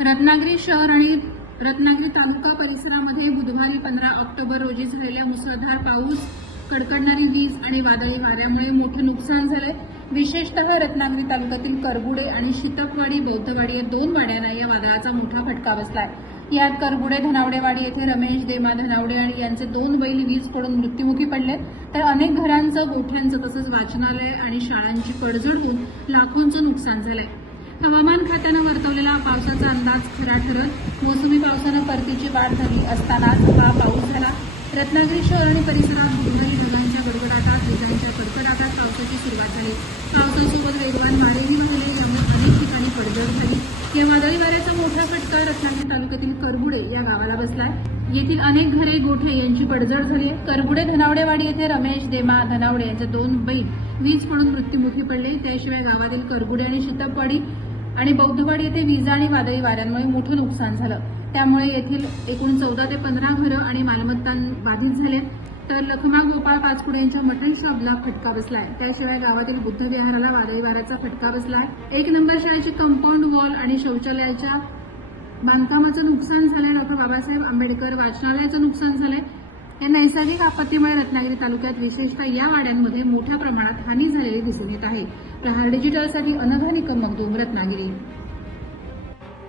रत्नागिरी शहर आणि रत्नागिरी तालुका परिसरामध्ये बुधवारी पंधरा ऑक्टोबर रोजी झालेल्या मुसळधार पाऊस कडकडणारी वीज आणि वादळी वाऱ्यामुळे मोठे नुकसान झाले. विशेषतः रत्नागिरी तालुक्यातील करगुडे आणि शितपवाडी बौद्धवाडी या दोन वाड्यांना या वादळाचा मोठा फटका बसलाय. यात करगुडे धनावडेवाडी येथे रमेश देमा धनावडे आणि यांचे दोन बैल वीज पडून मृत्युमुखी पडले. तर अनेक घरांचं गोठ्यांचं तसंच वाचनालय आणि शाळांची पडझड होऊन लाखोंचं नुकसान झालंय. हवामान खात्यानं वर्तवलेला पावसाचा अंदाज खरा ठरत मोसमी पावसानं परतीची वाढ झाली असतानाच हा पाऊस झाला. रत्नागिरी शहर आणि परिसरात बुधवारी ढगांच्या गडगडाटात विजांच्या कडकडाटात पावसाची सुरुवात झाली. पावसासोबत वेगवान वारेही वाहले यामुळे अनेक ठिकाणी पडझड झाली या मोठा फटका रत्नागिरी तालुक्यातील करबुडे या गावाला बसलाय. येथील अनेक घरे गोठे यांची पडझड झाली आहे. करबुडे धनावडेवाडी येथे रमेश देमा धनावडे यांचे दोन बैल वीज पडून मृत्युमुखी पडले. त्याशिवाय गावातील करबुडे आणि शितपवाडी आणि बौद्धवाडी येथे विजा आणि वादळी वाऱ्यांमुळे मोठं नुकसान झालं. त्यामुळे येथील एकूण चौदा ते पंधरा घरं आणि मालमत्ता बाधित झाले तर लखमा गोपाळ पाचपुडे यांच्या मटण शॉपला फटका बसलाय. त्याशिवाय गावातील बुद्ध विहाराला वादळी वाऱ्याचा फटका बसलाय. एक नंबर शाळेची कंपाऊंड आणि शौचालयाच्या बांधकामाचं नुकसान झालंय. डॉक्टर बाबासाहेब आंबेडकर वाचनालयाचं नुकसान झालंय. या नैसर्गिक आपत्तीमुळे रत्नागिरी तालुक्यात विशेषतः या वाड्यांमध्ये मोठ्या प्रमाणात हानी झालेली दिसून येत आहे. प्रहार डिजिटलसाठी अनघा निकम मगदूम रत्नागिरी.